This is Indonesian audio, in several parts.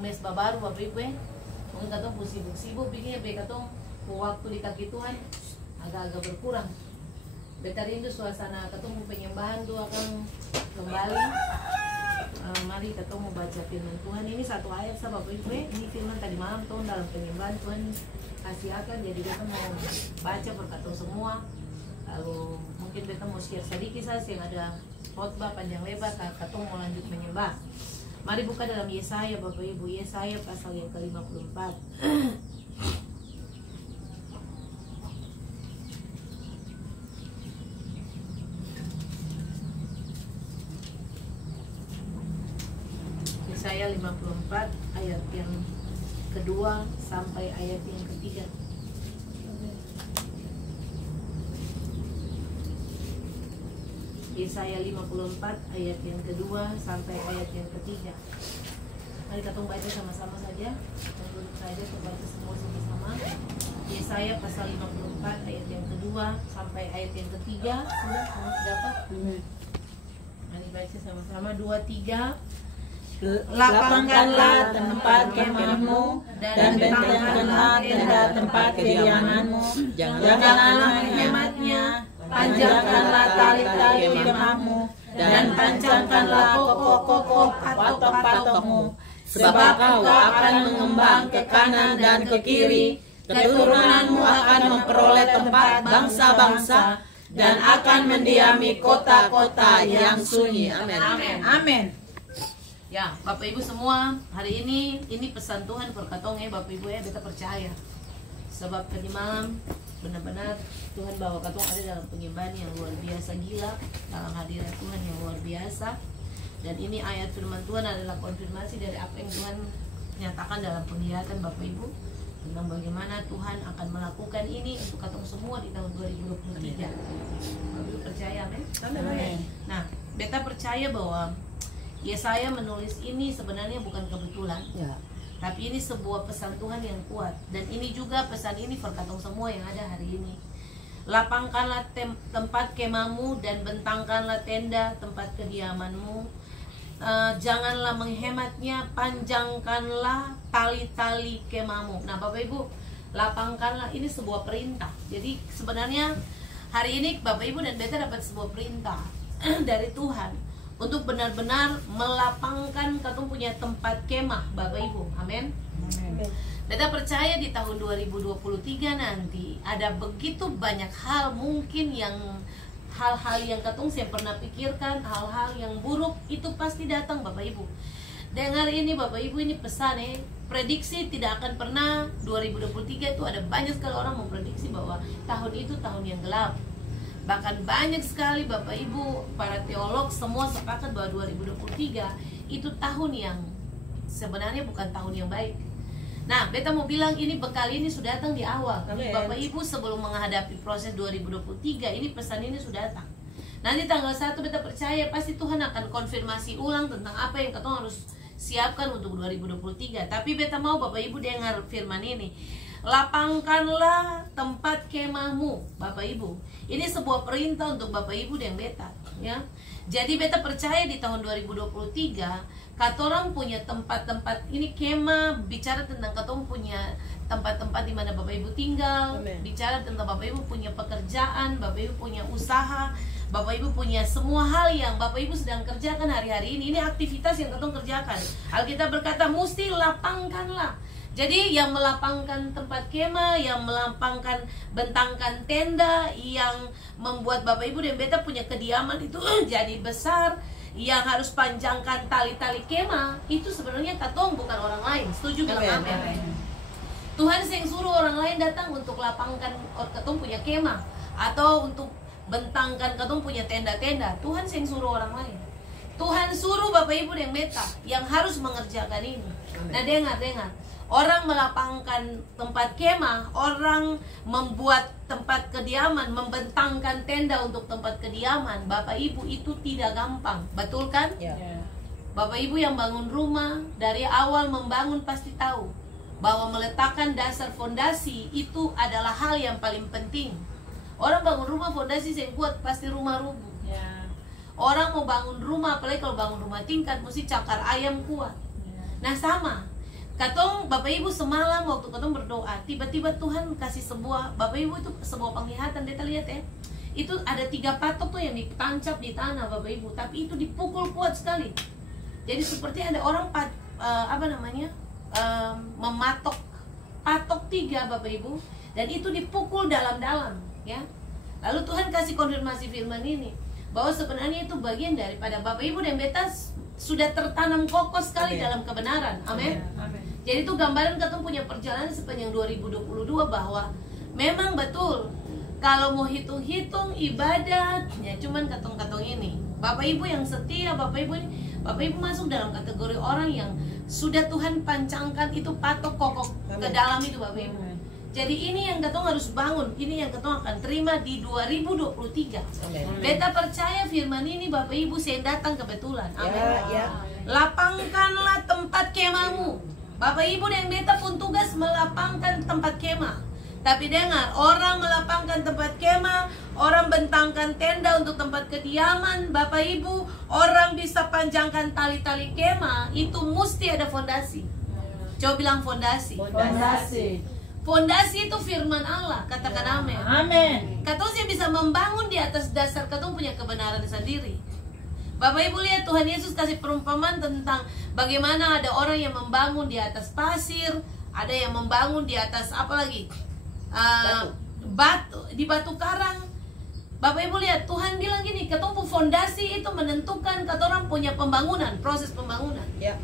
mes baru Bapak Ibu mungkin katong sibuk-sibuk bikinnya katong waktu di kaki Tuhan agak-agak berkurang. Beta rindu suasana katong penyembahan tuh akan kembali. Mari katong mau baca firman Tuhan. Ini satu ayat sa Bapak Ibu ini firman tadi malam tuh dalam penyembahan Tuhan kasih akan, jadi kita mau baca berkatong semua. Lalu mungkin kita mau share sedikit saja yang ada khotbah panjang lebar, katong mau lanjut menyembah. Mari buka dalam Yesaya Bapak Ibu, Yesaya pasal yang ke-54. Yesaya 54 ayat yang kedua sampai ayat yang ketiga. Yesaya 54 ayat yang kedua sampai ayat yang ketiga. Mari kita baca sama-sama saja. Duduk saja, kita baca semua sama-sama. Yesaya pasal 54 ayat yang kedua sampai ayat yang ketiga. Sudah dapat? Mari baca sama-sama. 2, 3. Lapangkanlah tempat kemahmu dan bentangkanlah tenda tempat kediamanmu. Janganlah menghematnya. Panjangkanlah tali-tali kemahmu dan pancangkanlah kokoh-kokoh patok-patokmu. Sebab kau akan mengembang ke kanan dan ke kiri. Keturunanmu akan memperoleh tempat bangsa-bangsa dan akan mendiami kota-kota yang sunyi. Amin. Amin. Ya, Bapak Ibu semua, hari ini pesan Tuhan berkatong Bapak Ibu kita percaya. Sebab tadi malam benar-benar Tuhan bawa katong ada dalam penyembahan yang luar biasa gila, dalam hadirat Tuhan yang luar biasa. Dan ini ayat firman Tuhan adalah konfirmasi dari apa yang Tuhan nyatakan dalam penglihatan Bapak Ibu tentang bagaimana Tuhan akan melakukan ini untuk katong semua di tahun 2023. Bapak Ibu percaya, amin? Amin. Nah, beta percaya bahwa Yesaya menulis ini sebenarnya bukan kebetulan, tapi ini sebuah pesan Tuhan yang kuat. Dan ini juga pesan ini perkatong semua yang ada hari ini. Lapangkanlah tempat kemahmu dan bentangkanlah tenda tempat kediamanmu. Janganlah menghematnya, panjangkanlah tali-tali kemahmu. Nah Bapak Ibu, lapangkanlah ini sebuah perintah. Jadi sebenarnya hari ini Bapak Ibu dan beta dapat sebuah perintah dari Tuhan untuk benar-benar melapangkan katong punya tempat kemah Bapak Ibu. Amin. Beta percaya di tahun 2023 nanti ada begitu banyak hal mungkin yang hal-hal yang katong saya pernah pikirkan, hal-hal yang buruk itu pasti datang Bapak Ibu. Dengar ini Bapak Ibu, ini pesan prediksi tidak akan pernah 2023 itu ada banyak sekali orang memprediksi bahwa tahun itu tahun yang gelap. Bahkan banyak sekali Bapak Ibu, para teolog semua sepakat bahwa 2023 itu tahun yang sebenarnya bukan tahun yang baik. Nah, beta mau bilang ini bekal ini sudah datang di awal. Bapak Ibu sebelum menghadapi proses 2023 ini pesan ini sudah datang. Nanti tanggal 1 beta percaya pasti Tuhan akan konfirmasi ulang tentang apa yang kita harus siapkan untuk 2023. Tapi beta mau Bapak Ibu dengar firman ini. Lapangkanlah tempat kemahmu Bapak Ibu. Ini sebuah perintah untuk Bapak Ibu dan beta ya. Jadi beta percaya di tahun 2023 katorang punya tempat-tempat ini kemah, bicara tentang katong punya tempat-tempat di mana Bapak Ibu tinggal. Amen. Bicara tentang Bapak Ibu punya pekerjaan, Bapak Ibu punya usaha, Bapak Ibu punya semua hal yang Bapak Ibu sedang kerjakan hari-hari ini. Ini aktivitas yang katong kerjakan. Alkitab berkata mesti lapangkanlah. Jadi yang melapangkan tempat kemah, yang melapangkan bentangkan tenda, yang membuat Bapak Ibu dan beta punya kediaman itu jadi besar, yang harus panjangkan tali-tali kemah, itu sebenarnya katong bukan orang lain. Setuju bilang amin. Tuhan yang suruh orang lain datang untuk lapangkan katong punya kemah atau untuk bentangkan katong punya tenda-tenda. Tuhan yang suruh orang lain. Tuhan suruh Bapak Ibu dan beta yang harus mengerjakan ini. Nah dengar. Orang melapangkan tempat kemah, orang membuat tempat kediaman, membentangkan tenda untuk tempat kediaman. Bapak Ibu itu tidak gampang, betul kan? Yeah. Bapak Ibu yang bangun rumah, dari awal membangun pasti tahu bahwa meletakkan dasar fondasi itu adalah hal yang paling penting. Orang bangun rumah fondasi yang kuat pasti rumah rubuh. Yeah. Orang mau bangun rumah, apalagi kalau bangun rumah tingkat, mesti cakar ayam kuat. Yeah. Nah sama. Katong Bapak Ibu semalam waktu katong berdoa, tiba-tiba Tuhan kasih sebuah, Bapak Ibu itu sebuah penglihatan, kita lihat ya. Itu ada 3 patok tuh yang ditancap di tanah Bapak Ibu, tapi itu dipukul kuat sekali. Jadi seperti ada orang mematok patok 3 Bapak Ibu, dan itu dipukul dalam-dalam ya. Lalu Tuhan kasih konfirmasi firman ini bahwa sebenarnya itu bagian daripada Bapak Ibu dan beta sudah tertanam kokoh sekali dalam kebenaran. Amin. Jadi itu gambaran katong punya perjalanan sepanjang 2022 bahwa memang betul kalau mau hitung-hitung ibadatnya cuman katong-katong ini. Bapak Ibu yang setia, Bapak Ibu masuk dalam kategori orang yang sudah Tuhan pancangkan itu patok kokoh ke dalam itu Bapak Ibu. Jadi ini yang katong harus bangun, ini yang katong akan terima di 2023. Beta percaya firman ini Bapak Ibu saya datang kebetulan. Amin. Lapangkanlah tempat kemahmu. Bapak Ibu dan beta pun tugas melapangkan tempat kemah. Tapi dengar, orang melapangkan tempat kemah, orang bentangkan tenda untuk tempat kediaman, Bapak Ibu, orang bisa panjangkan tali-tali kemah, itu mesti ada fondasi. Coba bilang fondasi. Fondasi itu firman Allah, katakan amin. Amin. Katong sih bisa membangun di atas dasar katong punya kebenaran sendiri. Bapak Ibu lihat Tuhan Yesus kasih perumpamaan tentang bagaimana ada orang yang membangun di atas pasir, ada yang membangun di atas apa lagi? Batu karang. Bapak Ibu lihat Tuhan bilang gini, ketemu fondasi itu menentukan kata orang punya pembangunan, proses pembangunan. Ya.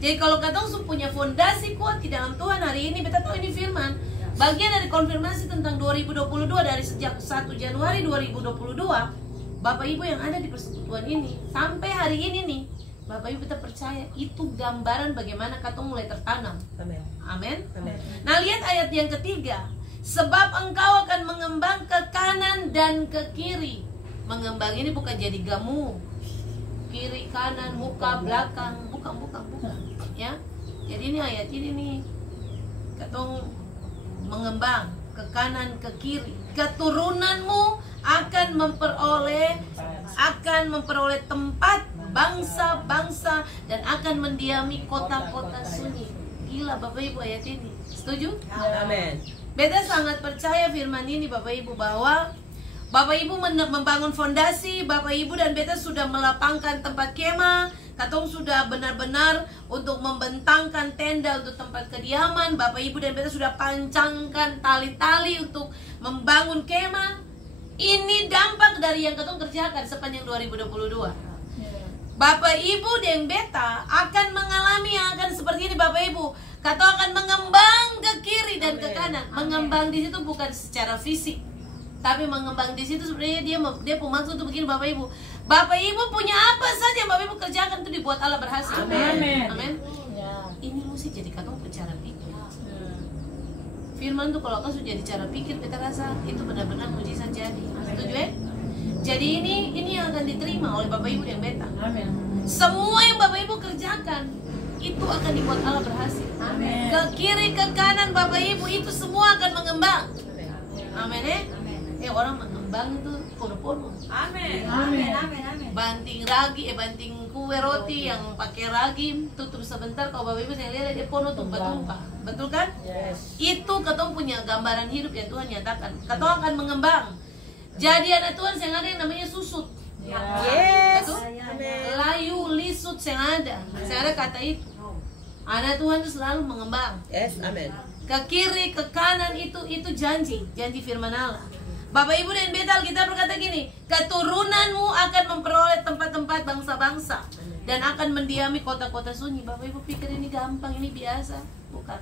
Jadi kalau katong punya fondasi kuat di dalam Tuhan, hari ini kita tahu ini firman, bagian dari konfirmasi tentang 2022 dari sejak 1 Januari 2022, Bapak Ibu yang ada di persekutuan ini sampai hari ini nih, Bapak Ibu kita percaya itu gambaran bagaimana katong mulai tertanam. Amin. Amin. Amin. Nah lihat ayat yang ketiga, sebab engkau akan mengembang ke kanan dan ke kiri. Mengembang ini bukan jadi gamu, kiri kanan muka belakang, bukan ya. Jadi ini ayat ini nih katong mengembang ke kanan ke kiri, keturunanmu akan memperoleh tempat bangsa-bangsa dan akan mendiami kota-kota sunyi. Gila Bapak Ibu ayat ini. Setuju? Amin. Beta sangat percaya firman ini Bapak Ibu bahwa Bapak Ibu membangun fondasi, Bapak Ibu dan beta sudah melapangkan tempat kemah, katong sudah benar-benar untuk membentangkan tenda untuk tempat kediaman, Bapak Ibu dan beta sudah pancangkan tali-tali untuk membangun kemah. Ini dampak dari yang katong kerjakan sepanjang 2022. Bapak Ibu dan beta akan mengalami yang akan seperti ini Bapak Ibu. Katong akan mengembang ke kiri dan ke kanan. Mengembang di situ bukan secara fisik, tapi mengembang di situ sebenarnya dia maksud untuk begini Bapak Ibu. Bapak Ibu punya apa saja yang Bapak Ibu kerjakan itu dibuat Allah berhasil. Amin. Amin. Ini mesti jadi katong cara pikir. Firman tuh kalau kau sudah jadi cara pikir, kita rasa itu benar-benar mujizat jadi. Setuju ya? Jadi ini yang akan diterima oleh Bapak Ibu yang beta. Amin. Semua yang Bapak Ibu kerjakan itu akan dibuat Allah berhasil. Amin. Ke kiri ke kanan Bapak Ibu itu semua akan mengembang. Amin ya? Orang mengembang itu pono-pono. Amin. Amin. Banting kue roti yang pakai ragi tutup sebentar, kalau Bapak Ibu saya lihat dia pono tumpah-tumpah. Betul kan? Yes. Itu katong punya gambaran hidup yang Tuhan nyatakan. Katong akan mengembang. Jadi anak Tuhan yang ada yang namanya susut. Yes. Betul? Amin. Layu, lisut yang ada. Saya ada kata itu. Anak Tuhan itu selalu mengembang. Yes. Amin. Ke kiri, ke kanan itu janji firman Allah. Bapak Ibu dan beta kita berkata gini, keturunanmu akan memperoleh tempat-tempat bangsa-bangsa dan akan mendiami kota-kota sunyi. Bapak Ibu pikir ini gampang, ini biasa? Bukan.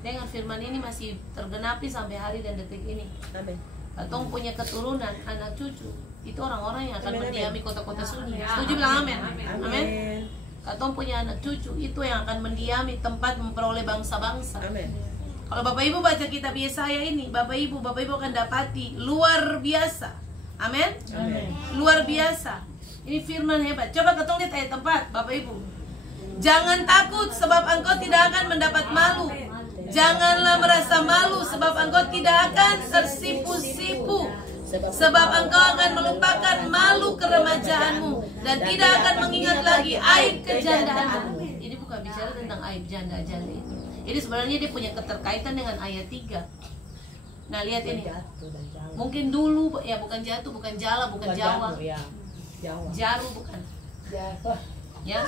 Dengar firman ini masih tergenapi sampai hari dan detik ini. Amin. Katong punya keturunan, anak cucu, itu orang-orang yang akan Amin, mendiami amin. kota-kota sunyi. Ya, Setuju bilang amin? amin. Amin. Katong punya anak cucu, itu yang akan mendiami tempat memperoleh bangsa-bangsa. Amin. Kalau Bapak Ibu baca kitab Yesaya ini, Bapak Ibu akan dapati luar biasa. Amin. Amin. Luar biasa. Ini firman hebat. Coba ketong lihat ayat 4, Bapak Ibu. Jangan takut sebab engkau tidak akan mendapat malu. Janganlah merasa malu sebab engkau tidak akan tersipu-sipu. Sebab engkau akan melupakan malu keremajaanmu dan tidak akan mengingat lagi aib kejandaanmu. Ini bukan suka bicara tentang aib janda-janda itu. Ini sebenarnya dia punya keterkaitan dengan ayat 3. Nah, lihat ini. Mungkin dulu ya bukan jatuh, bukan jala, bukan Jawa. Jaru bukan. Ya.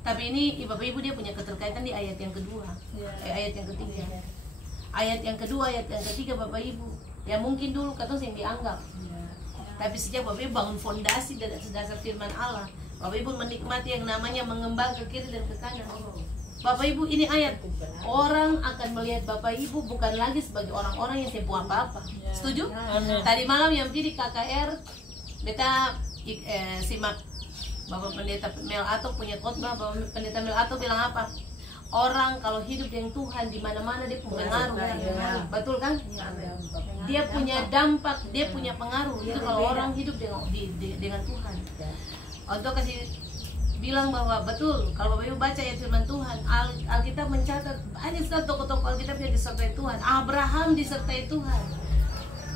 Tapi ini Bapak Ibu dia punya keterkaitan di ayat yang kedua. Ayat yang ketiga. Ayat yang kedua, ayat yang ketiga Bapak Ibu. Ya mungkin dulu katong yang dianggap. Tapi sejak Bapak Ibu bangun fondasi dari dasar firman Allah, Bapak Ibu menikmati yang namanya mengembang ke kiri dan ke kanan. Bapak Ibu, ini ayat, orang akan melihat Bapak Ibu bukan lagi sebagai orang-orang yang sempuh apa-apa. Setuju? Tadi malam yang di KKR, beta simak Bapak Pendeta Mel Ato punya khotbah. Bapak Pendeta Mel Ato bilang apa? Orang kalau hidup dengan Tuhan di mana-mana dia punya pengaruh. Betul kan? Dia punya dampak, dia punya pengaruh. Itu kalau orang hidup dengan Tuhan. Untuk kasih bilang bahwa betul, kalau Bapak Ibu baca ayat firman Tuhan, Alkitab mencatat banyak sekali tokoh-tokoh Alkitab yang disertai Tuhan. Abraham disertai Tuhan,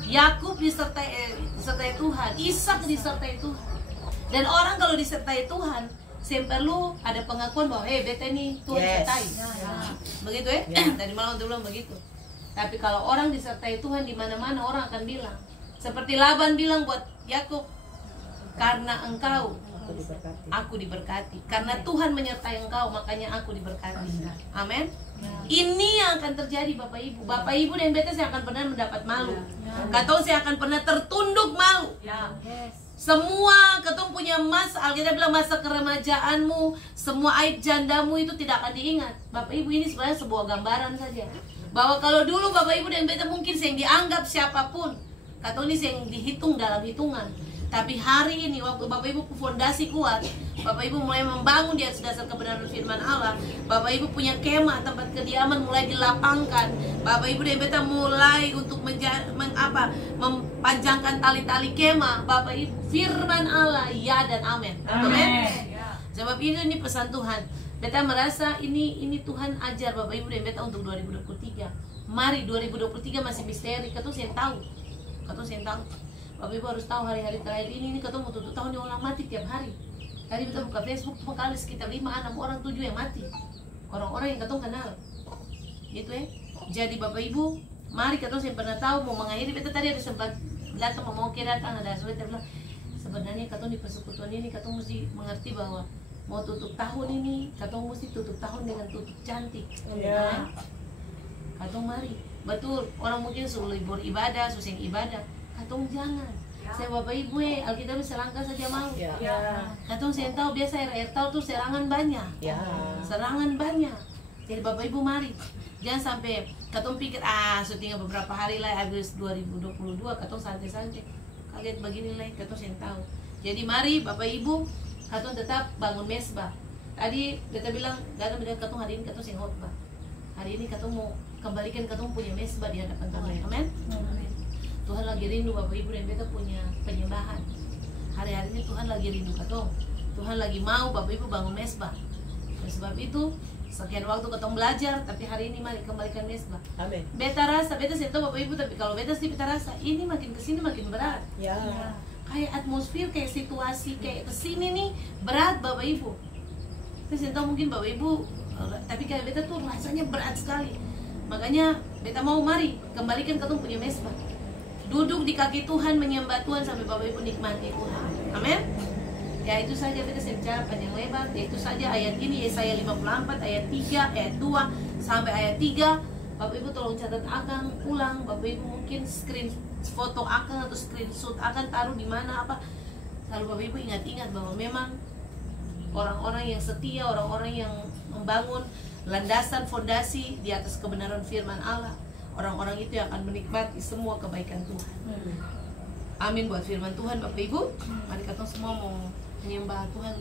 Yakub disertai Tuhan, Ishak disertai Tuhan. Dan orang kalau disertai Tuhan, perlu ada pengakuan bahwa beta ini Tuhan sertai. Begitu ya? Tadi malam dia bilang begitu. Tapi kalau orang disertai Tuhan di mana-mana, orang akan bilang seperti Laban bilang buat Yakub, karena engkau aku diberkati. Karena Tuhan menyertai engkau, makanya aku diberkati. Amin. Ini yang akan terjadi Bapak Ibu. Bapak Ibu dan beta saya akan pernah mendapat malu. Katong saya akan pernah tertunduk malu. Semua ketong punya masa, Alkitab bilang masa keremajaanmu, semua aib jandamu itu tidak akan diingat. Bapak Ibu, ini sebenarnya sebuah gambaran saja. Bahwa kalau dulu Bapak Ibu dan beta mungkin yang dianggap siapapun, katong ini yang dihitung dalam hitungan. Tapi hari ini waktu Bapak Ibu fondasi kuat, Bapak Ibu mulai membangun di atas dasar kebenaran firman Allah. Bapak Ibu punya kemah, tempat kediaman mulai dilapangkan. Bapak Ibu dan beta mulai untuk mempanjangkan tali-tali kemah. Bapak Ibu, firman Allah ya dan amin. Amin. Sebab ini pesan Tuhan. Beta merasa ini Tuhan ajar Bapak Ibu dan beta untuk 2023. Mari 2023 masih misteri, katong saya tahu. Bapak Ibu harus tahu hari-hari terakhir ini ketemu tutup tahun yang orang mati tiap hari. Hari kita buka Facebook kali sekitar 5-6 orang 7 yang mati. Orang-orang yang ketemu kenal. Gitu ya. Jadi Bapak Ibu, mari ketemu saya pernah tahu mau mengakhiri. Beta tadi ada sempat datang mau datang ada sebentar bilang sebenarnya ketemu di persekutuan ini ketemu mesti mengerti bahwa mau tutup tahun ini ketemu mesti tutup tahun dengan tutup cantik. Ketemu mari. Betul, orang mungkin suruh libur ibadah, susah ibadah. Katong jangan. Saya Bapak Ibu Alkitab selangkah saja mau. Katong saya tahu biasa air tahu tuh serangan banyak. Serangan banyak. Jadi Bapak Ibu mari. Jangan sampai katong pikir so tinggal beberapa hari lah habis 2022 katong santai-santai. Kaget begini lah katong saya tahu. Jadi mari Bapak Ibu katong tetap bangun mesbah. Tadi kita bilang datang bilang katong hari ini katong saya khotbah. Hari ini katong mau kembalikan katong punya mesbah di hadapan Tuhan. Amin. Tuhan lagi rindu Bapak Ibu dan beta punya penyembahan. Hari-hari ini Tuhan lagi rindu katong. Tuhan lagi mau Bapak Ibu bangun mesbah. Oleh sebab itu sekian waktu katong belajar, tapi hari ini mari kembalikan mesbah. Amin. Beta rasa, beta saya tahu Bapak Ibu, tapi kalau beta sih beta rasa ini makin kesini makin berat. Kayak atmosfer, kayak situasi, kayak kesini nih berat Bapak Ibu. Saya tahu mungkin Bapak Ibu, tapi kayak beta tuh rasanya berat sekali. Makanya beta mau mari kembalikan katong punya mesbah. Duduk di kaki Tuhan, menyembah Tuhan sampai Bapak Ibu nikmati Tuhan. Amin. Ya itu saja beta bicara panjang lebar. Ya itu saja ayat ini Yesaya 54 ayat 3 ayat 2 sampai ayat 3. Bapak Ibu tolong catat akang ulang. Bapak Ibu mungkin screen foto akang atau screenshot akan taruh di mana apa. Lalu Bapak Ibu ingat-ingat bahwa memang orang-orang yang setia, orang-orang yang membangun landasan fondasi di atas kebenaran firman Allah, orang-orang itu yang akan menikmati semua kebaikan Tuhan. Amin buat firman Tuhan Bapak Ibu. Mari kita semua mau menyembah Tuhan.